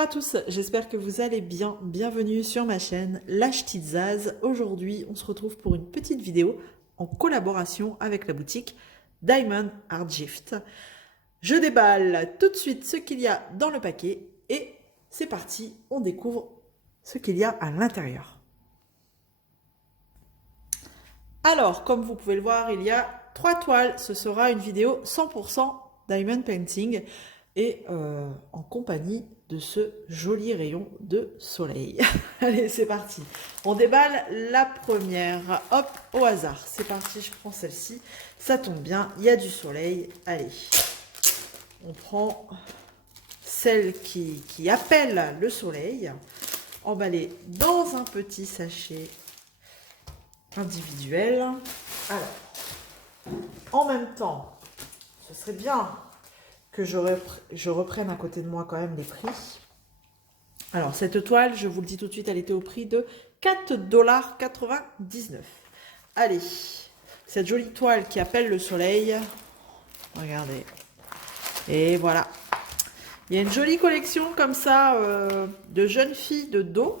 à tous, j'espère que vous allez bien. Bienvenue sur ma chaîne La Ch'tite Zaz. Aujourd'hui, on se retrouve pour une petite vidéo en collaboration avec la boutique Diamond Art Gift. Je déballe tout de suite ce qu'il y a dans le paquet et c'est parti, on découvre ce qu'il y a à l'intérieur. Alors, comme vous pouvez le voir, il y a 3 toiles. Ce sera une vidéo 100% Diamond Painting et en compagnie de ce joli rayon de soleil. Allez, c'est parti. On déballe la première. Hop, au hasard. C'est parti, je prends celle-ci. Ça tombe bien, il y a du soleil. Allez, on prend celle qui appelle le soleil, emballée dans un petit sachet individuel. Alors, en même temps, ce serait bien que je reprenne à côté de moi quand même les prix. Alors, cette toile, je vous le dis tout de suite, elle était au prix de 4,99 $. Allez, cette jolie toile qui appelle le soleil. Regardez. Et voilà. Il y a une jolie collection comme ça de jeunes filles de dos.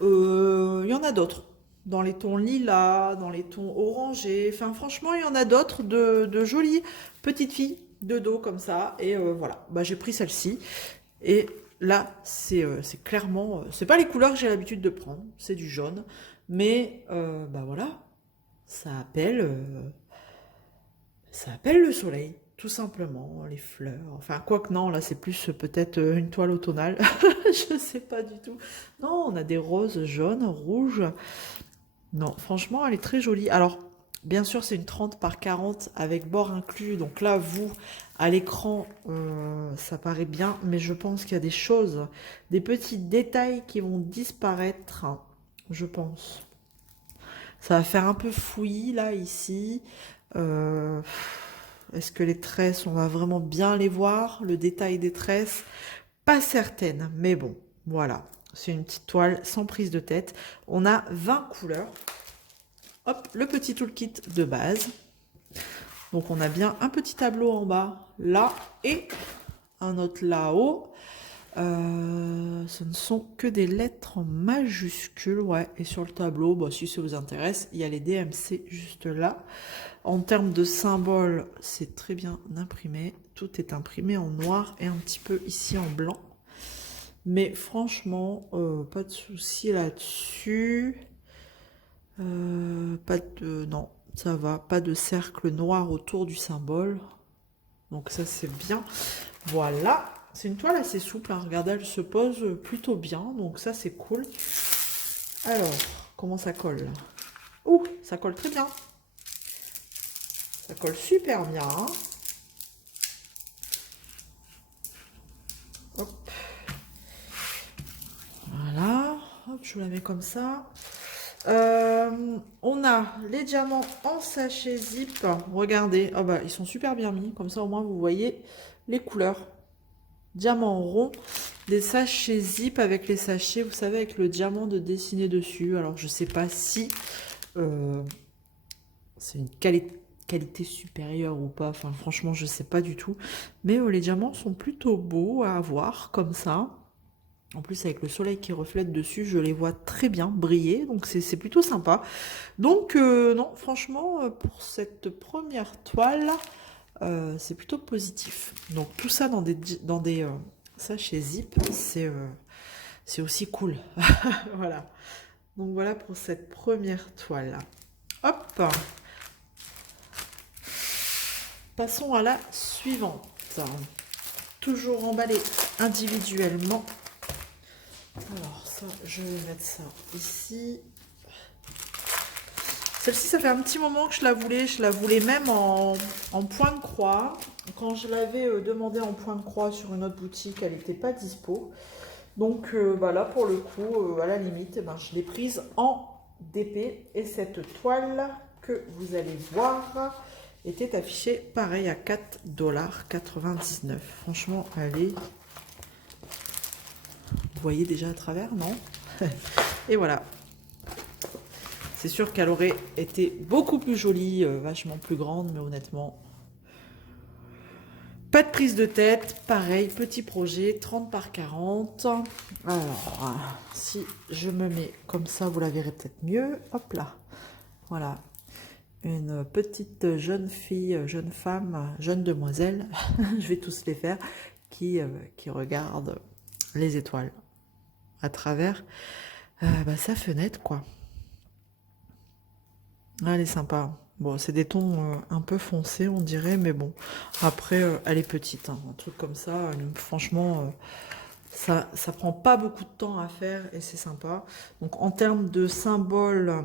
Il y en a d'autres. Dans les tons lilas, dans les tons orangés. Enfin, franchement, il y en a d'autres de jolies petites filles de dos comme ça. Et voilà, bah, j'ai pris celle-ci. Et là, c'est clairement... c'est pas les couleurs que j'ai l'habitude de prendre. C'est du jaune. Mais, bah voilà, ça appelle le soleil. Tout simplement, les fleurs. Enfin, quoique non, là, c'est plus peut-être une toile automnale. Je sais pas du tout. Non, on a des roses jaunes, rouges. Non, franchement, elle est très jolie. Alors, bien sûr, c'est une 30 par 40 avec bord inclus. Donc là, vous, à l'écran, ça paraît bien. Mais je pense qu'il y a des choses, des petits détails qui vont disparaître, je pense. Ça va faire un peu fouillis, là, ici. Est-ce que les tresses, on va vraiment bien les voir? Le détail des tresses, pas certaine. Mais bon, voilà. C'est une petite toile sans prise de tête. On a 20 couleurs. Hop, le petit toolkit de base. Donc, on a bien un petit tableau en bas, là, et un autre là-haut. Ce ne sont que des lettres en majuscules, ouais. Et sur le tableau, bah, si ça vous intéresse, il y a les DMC juste là. En termes de symboles, c'est très bien imprimé. Tout est imprimé en noir et un petit peu ici en blanc. Mais franchement, pas de souci là-dessus. Pas de... Non, ça va. Pas de cercle noir autour du symbole. Donc ça, c'est bien. Voilà. C'est une toile assez souple. Hein. Regardez, elle se pose plutôt bien. Donc ça, c'est cool. Alors, comment ça colle? Ouh, ça colle très bien. Ça colle super bien. Hein. Hop. Voilà. Hop, je vous la mets comme ça. On a les diamants en sachet zip. Regardez. Oh bah, ils sont super bien mis. Comme ça, au moins, vous voyez les couleurs. Diamant rond. Des sachets zip avec les sachets, vous savez, avec le diamant de dessiné dessus. Alors, je sais pas si c'est une qualité supérieure ou pas. Enfin, franchement, je sais pas du tout. Mais les diamants sont plutôt beaux à avoir, comme ça. En plus, avec le soleil qui reflète dessus, je les vois très bien briller. Donc, c'est plutôt sympa. Donc, non, franchement, pour cette première toile, c'est plutôt positif. Donc, tout ça dans des sachets zip, c'est aussi cool. Voilà. Donc, voilà pour cette première toile. Hop. Passons à la suivante. Toujours emballée individuellement. Alors ça, je vais mettre ça ici. Celle-ci, ça fait un petit moment que je la voulais même en point de croix. Quand je l'avais demandé en point de croix sur une autre boutique, elle n'était pas dispo. Donc bah là, pour le coup, à la limite, eh ben, je l'ai prise en DP. Et cette toile que vous allez voir était affichée pareil à 4,99 $. Franchement, elle est... Vous voyez déjà à travers, non? Et voilà. C'est sûr qu'elle aurait été beaucoup plus jolie, vachement plus grande, mais honnêtement, Pas de prise de tête, pareil, petit projet, 30 par 40. Alors, si je me mets comme ça, vous la verrez peut-être mieux. Hop là, voilà. Une petite jeune fille, jeune femme, jeune demoiselle, je vais tous les faire, qui regarde les étoiles à travers sa fenêtre, quoi. Ah, elle est sympa. Bon, c'est des tons un peu foncés, on dirait, mais bon. Après, elle est petite, hein. Un truc comme ça, franchement, ça prend pas beaucoup de temps à faire et c'est sympa. Donc, en termes de symboles,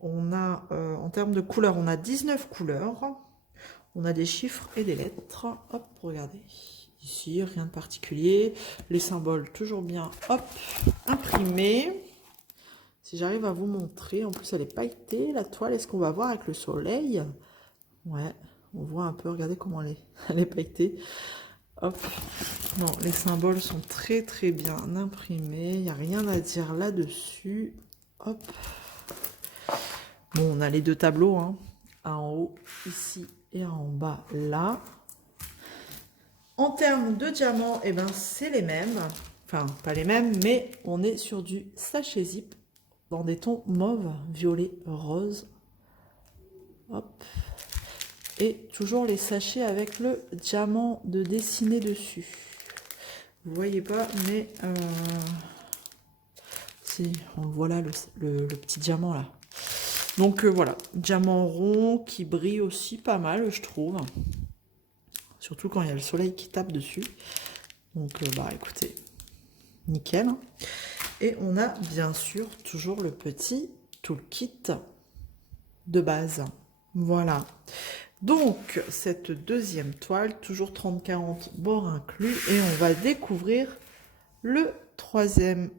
on a, en termes de couleurs, on a 19 couleurs. On a des chiffres et des lettres. Hop, regardez. Ici, rien de particulier. Les symboles, toujours bien, hop, imprimés. Si j'arrive à vous montrer, en plus elle est pailletée, la toile, est-ce qu'on va voir avec le soleil? Ouais, on voit un peu, regardez comment elle est pailletée. Hop, non, les symboles sont très très bien imprimés, il n'y a rien à dire là-dessus. Hop. Bon, on a les deux tableaux, hein, un en haut ici et un en bas là. En termes de diamants, eh ben, c'est les mêmes, enfin pas les mêmes, mais on est sur du sachet zip dans des tons mauve, violet, rose. Hop. Et toujours les sachets avec le diamant de dessiné dessus. Vous voyez pas, mais si, on le voit là, le petit diamant là. Donc voilà, diamant rond qui brille aussi pas mal, je trouve. Surtout quand il y a le soleil qui tape dessus. Donc écoutez, nickel. Et on a bien sûr toujours le petit toolkit de base. Voilà. Donc, cette deuxième toile, toujours 30-40 bord inclus. Et on va découvrir le troisième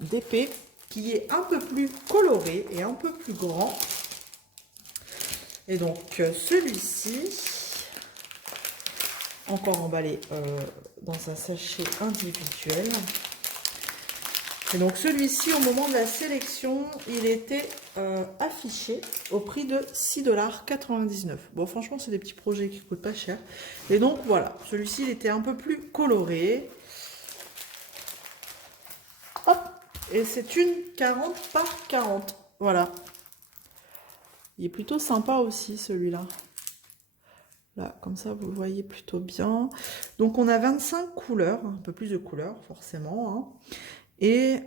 d'épée qui est un peu plus coloré et un peu plus grand. Et donc, celui-ci, encore emballé dans un sachet individuel. Et donc celui-ci, au moment de la sélection, il était affiché au prix de 6,99 $. Bon, franchement, c'est des petits projets qui ne coûtent pas cher. Et donc, voilà, celui-ci, il était un peu plus coloré. Hop, et c'est une 40 par 40. Voilà. Il est plutôt sympa aussi, celui-là. Là, comme ça, vous le voyez plutôt bien. Donc, on a 25 couleurs, un peu plus de couleurs, forcément, hein. Et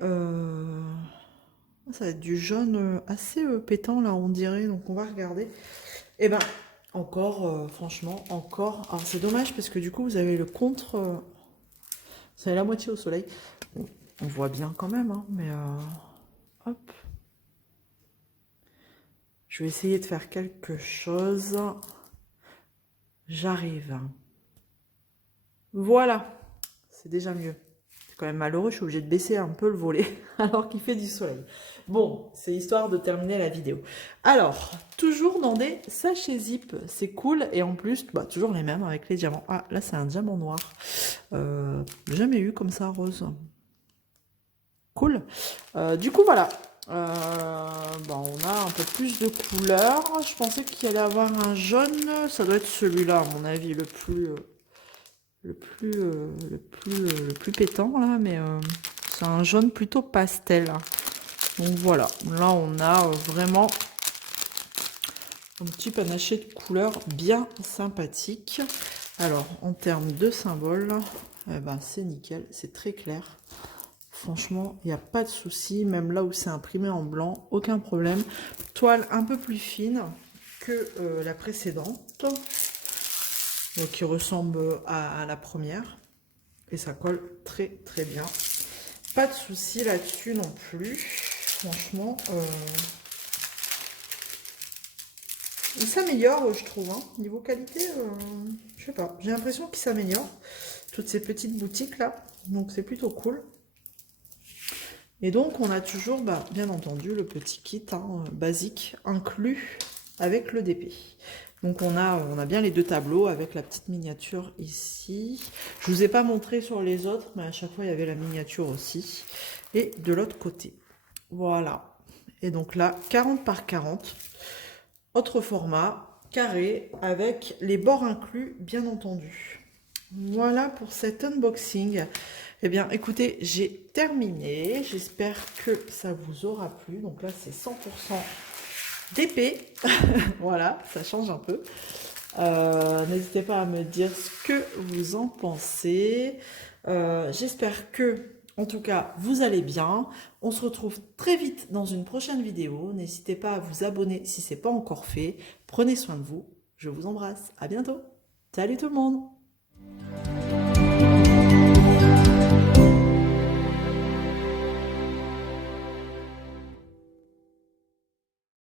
ça va être du jaune assez pétant, là, on dirait. Donc, on va regarder. Et ben, encore, franchement, encore. Alors, c'est dommage parce que du coup, vous avez le contre... vous avez la moitié au soleil. Bon, on voit bien quand même, hein, mais... hop. Je vais essayer de faire quelque chose. J'arrive. Voilà. C'est déjà mieux. Quand même malheureux, je suis obligée de baisser un peu le volet alors qu'il fait du soleil. Bon, c'est histoire de terminer la vidéo. Alors, toujours dans des sachets zip, c'est cool. Et en plus, toujours les mêmes avec les diamants. Ah, là, c'est un diamant noir. Jamais eu comme ça, rose. Cool. Du coup, voilà. On a un peu plus de couleurs. Je pensais qu'il allait avoir un jaune. Ça doit être celui-là, à mon avis, le plus pétant là, mais c'est un jaune plutôt pastel. Donc voilà, là on a vraiment un petit panaché de couleurs bien sympathique. Alors en termes de symboles, c'est nickel, c'est très clair. Franchement, il n'y a pas de souci, même là où c'est imprimé en blanc, aucun problème. Toile un peu plus fine que la précédente. Donc, qui ressemble à la première. Et ça colle très très bien. Pas de souci là-dessus non plus. Franchement, il s'améliore, je trouve. Hein. Niveau qualité, je sais pas. J'ai l'impression qu'il s'améliore. Toutes ces petites boutiques là. Donc, c'est plutôt cool. Et donc, on a toujours, bien entendu, le petit kit basique inclus avec le DP. Donc on a bien les deux tableaux avec la petite miniature ici. Je ne vous ai pas montré sur les autres, mais à chaque fois il y avait la miniature aussi. Et de l'autre côté. Voilà. Et donc là, 40 par 40. Autre format, carré avec les bords inclus, bien entendu. Voilà pour cet unboxing. Eh bien, écoutez, j'ai terminé. J'espère que ça vous aura plu. Donc là, c'est 100% d'épée. Voilà, ça change un peu. N'hésitez pas à me dire ce que vous en pensez. J'espère que, en tout cas, vous allez bien. On se retrouve très vite dans une prochaine vidéo. N'hésitez pas à vous abonner si ce n'est pas encore fait. Prenez soin de vous. Je vous embrasse. À bientôt. Salut tout le monde.